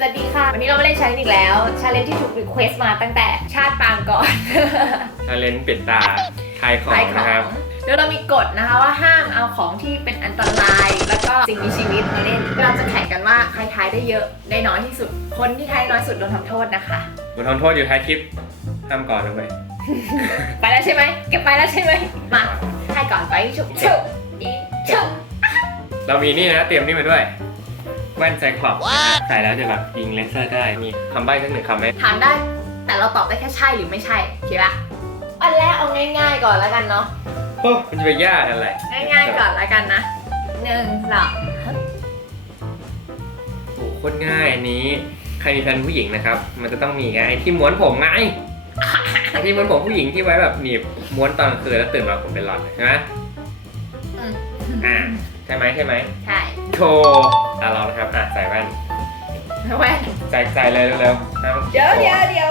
สวัสดีค่ะ วันนี้เราไม่เล่นชาเลนจ์อีกแล้ว ชาเลนจ์ที่ถูกรีเควสต์มาตั้งแต่ชาติปางก่อน ชาเลนจ์ปิดตาทายของขายขอนะครับงเดี๋ยวเรามีกฎนะคะว่าห้ามเอาของที่เป็นอันตราย แล้วก็สิ่งมีชีวิตมาเล่น เราจะแข่งกันว่าใครทายได้เยอะได้น้อยที่สุด คนที่ทายน้อยสุดโดนทำโทษนะคะบททนโทษอยู่ท้ายคลิปห้ามก่อนนะเว้ยไปแล้วใช่ไหมเก็บไปแล้วใช่ไหมมาทายก่อนไปชุบชุบอีชุบเรามีนี่นะเตรียมนี่มาด้วย แว่นไซคลอปนะครับใส่แล้วจะแบบยิงเลเซอร์ได้ มีคำใบ้สักหนึ่งคำไหมถามได้ แต่เราตอบได้แค่ใช่หรือไม่ใช่โอเคปะอันแรกเอาง่าย ๆ ก่อนแล้วกันเนาะ โอ้มันจะไปยากอะไรง่ายๆก่อนแล้วกันนะหนึ่งสองโอ้โหโคตรง่ายอันนี้ ใครมีแฟนผู้หญิงนะครับ มันจะต้องมีไงไอ้ที่ม้วนผมไงไอ้ที่ม้วนผมผู้หญิงที่ไว้แบบหนีบม้วนตอนกลางคืนแล้วตื่นมาผมเป็นหลอดใช่ไหมอืม อ่า ใช่ไหมใช่ไหมใช่โชตาเรานะครับอะใส่แว่นแว่นใส่ใส่เลยเร็วๆห้ามเดี๋ยวเดี๋ยวเดี๋ยว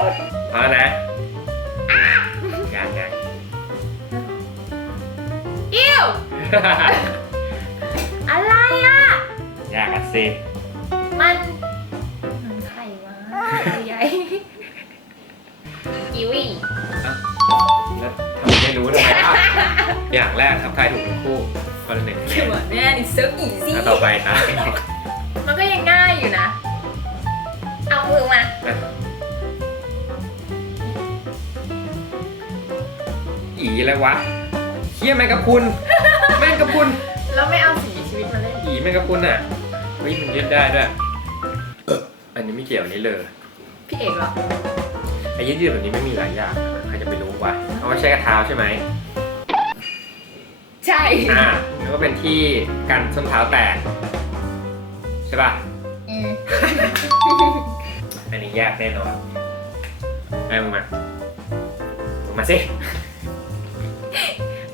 เอาแล้วนะยังยังอิ้วอะไรอะ ยากอะสิมันมันไข่วะใหญ่กิวีแล้วทำไมไม่รู้ทำไมอะอย่างแรกครับทายถูกทั้งคู่ คนละหนึ่งคะแนคือนเหมือนเนี่ยนี่ซึกอีซี่แล้วต่อไปครับมันก็ยังง่ายอยู่นะ เอามือมา อีอะไรวะเฮียแมงกะพรุนแมงกะพรุนแล้วไม่เอาสิ่งมีชีวิตมาเล่นอีแมงกะพรุนอะเฮ้ยมันยืดได้ด้วยเอออันนี้ไม่เกี่ยวอันนี้เลยพี่เอกเหรอไอ้ยืดยืดๆแบบนี้ไม่มีหลายอย่างใครจะไปรู้วะเอาใช้กระเท้าใช่ไหมใช่ อ่า แล้วก็เป็นที่กันส้นเท้าแตกใช่ป่ะ อืมอันนี้ยากแน่นอนไอ้มึงมามึงมาสิ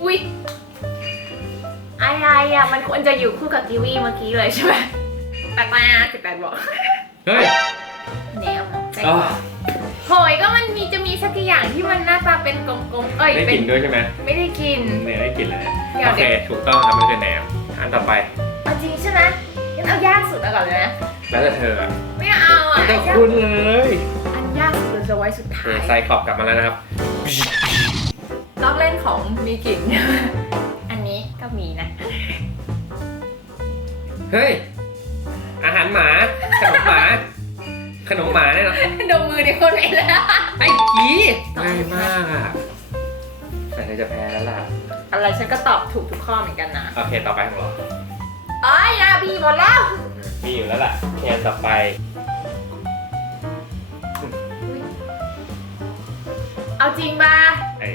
อุ้ยอะไรอะ มันควรจะอยู่คู่กับกิวีเมื่อกี้เลยใช่ไหมแปลกมาสิบแปดบอกเฮ้ยแนวใจอ๋อโหยก็มันมีจะมีสักอย่างที่มันหน้าตาเป็นกลมๆเอ้ยได้เป็กนลิ่นด้วยใช่ไหมไม่ได้กิน เนี่ยได้กลิ่นเลยเดี๋ยว โอเค ถูกต้องครับมันคือแหนม อันต่อไป เอาจริงใช่ไหมงั้นเอายากสุดมาก่อนเลยนะ แล้วแต่เธออะไม่เอาอะแต่อันยากคุณเลยอันยากสุดเราจะไว้สุดโอเคท้ายไซคลอบกลับมาแล้วนะครับลอกเล่นของมีกลิ่น อันนี้ก็มีนะ เฮ้ย อาหารหมา ขนมหมา ขนมหมาเนี่ยเนาะดมมือในคนเองแล้ว ไอ้ผีง่ายมากอะแต่เธอจะแพ้แล้วล่ะ อะไรฉันก็ตอบถูกทุกข้อเหมือนกันนะโอเคต่อไปของเรา เอ้ยยาบีหมดแล้วมีอยู่แล้วล่ะแคนต่อไป เอาจริงป่ะไอ้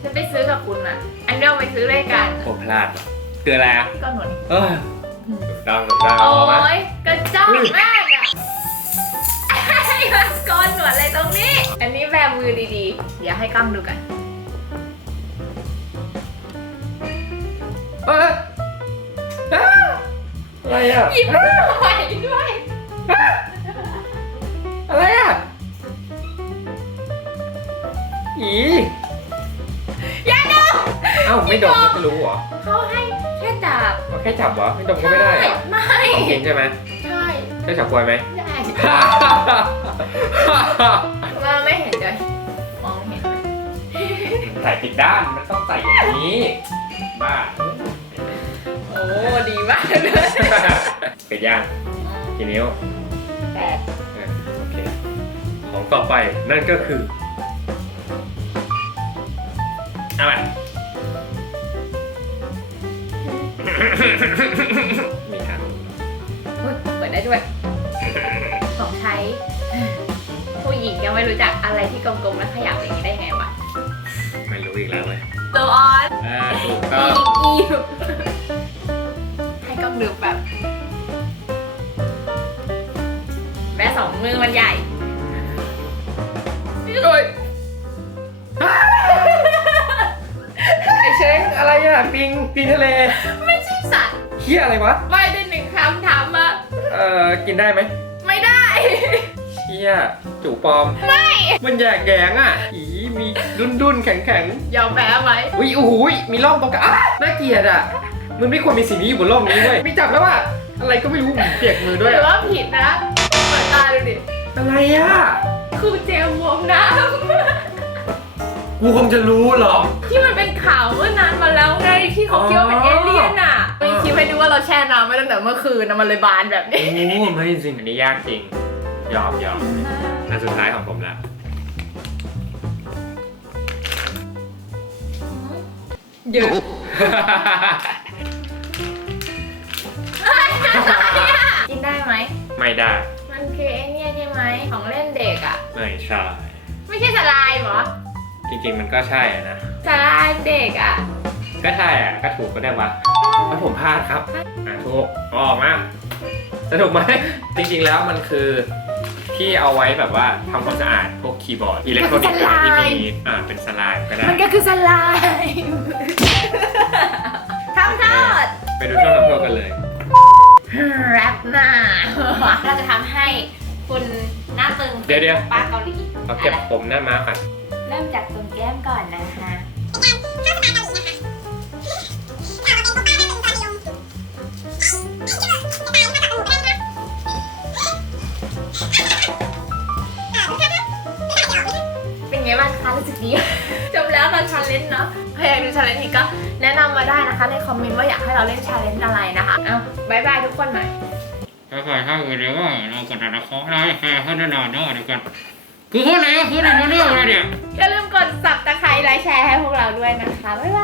ฉันไปซื้อกับคุณอะ อันนี้เราไปซื้อด้วยกันโอพลาดคืออะไรอะพี่ก้อนหนวดนี่เออถูกต้องถูกต้องโอเอามา้ยกระจอกมากอะไอ้มาสก้อนหนวดอะไรตรงนี้ อันนี้แบมือดีๆ เดี๋ยวให้กล้องดูกัน เอออะอะไรอะหยิบมาใหม่ด้วยอะไรอะอีอย่าดมเอ้าไม่ดมไม่รู้เหรอเขาให้แค่จับเอาแค่จับเหรอไม่ดมก็ไม่ได้เหรอไม่ ของกินใช่ไหมใช่ใช่ฉับกล้วยไหม ได้มาไม่เห็นเลยมองไม่เห็นเลยใส่ผิดด้านมันต้องใส่อย่างนี้บ้าโอ้ ดีมากเลยเป็ดย่างกี่นิ้วแปดเออโอเค ของต่อไปนั่นก็คืออะไรมีครับอุ๊ยเปิดได้ด้วย ของใช้ ผู้หญิงยังไม่รู้จักอะไรที่กลมๆและขยับอย่างนี้ได้ไงวะไม่รู้อีกแล้วเว้ยตัวออนอ่าถูกต้อง อีอี ให้กล้องดูแบบแม่สองมือมันใหญ่เอ้ยไอเช้งอะไรอะปิงปิงทะเลไม่ใช่สัตว์เฮียอะไรวะไม่ได้หนึ่งคำถามมาเอ่อกินได้ไหมไม่ได้ เฮียจูปลอม ไม่ มันแยกแยงอะ อีมีดุนดุนๆแข็งแข็งยอมแพ้ไหมๆอุ้ยโอ้โหยมีร่องตรงกลางอะน่าเกลียดอะ มันไม่ควรมีสิ่งนี้อยู่บนโลกนี้เว้ยไม่จับแล้วอะอะไรก็ไม่รู้เปียกมือด้วยหรืออะว่าผิดนะเปิดตาดูดิอะไรอะคือเจลบวมน้กูคงจะรู้หรอกำที่มันเป็นข่าวเมื่อนานมาแล้วไงที่เขาคิดว่าเป็นเอเลี่ยนอะไม่คิดไม่ดูว่าเราแช่น้ำไว้ตั้งแต่เมื่อคืนนะมันเลยบานแบบนี้ โอ้ไม่จริงอันนี้ยากจริง ยอมยอมอันสุดท้ายของผมละเยอะ กินได้ไหม ไม่ได้มันคือไอเนี่ยใช่ไหมของเล่นเด็กอะ ไม่ใช่ ไม่ใช่สลายเหรอจริงๆมันก็ใช่อะนะ สลายเด็กอะ ก็ใช่อะก็ถูกก็ได้วะแล้วผมพลาดครับ อะถูกออกมาสนุกไหม จริงๆแล้วมันคือที่เอาไว้แบบว่าทำความสะอาดพวกคีย์บอร์ดอิเล็กทรอนิกส์ที่มีอ่าเป็นสลายก็ได้ มันก็คือสลาย ทำโทษ ไปดูช่วงทำโทษกันเลย แรปหน้า เราจะทำให้คุณหน้าตึงเดี๋ยวเดี๋ยว ป้าเกาหลีเอาเก็บผมหน้าม้าก่อนเริ่มจากตรงแก้มก่อนนะคะเป็นไงบ้างคะรู้สึกดี จบแล้วตอนชาเลนจ์เนาะ ใครอยากดูชาเลนจ์อีกก็แนะนำมาได้นะคะ ในคอมเมนต์ว่าอยากให้เราเล่นชาเลนจ์อะไรนะคะเอาบายบายทุกคนหน่อยถ้าใครถ้าเดี๋ยวว่าเรากดนะเขาไลค์แชร์ให้นานๆเนาะเดี๋ยวกันคือพูดอะไรก็คือในเรื่องอะไรเนี่ยอย่าลืมกดสับตะไคร้ไลค์แชร์ให้พวกเราด้วยนะคะบ๊ายบาย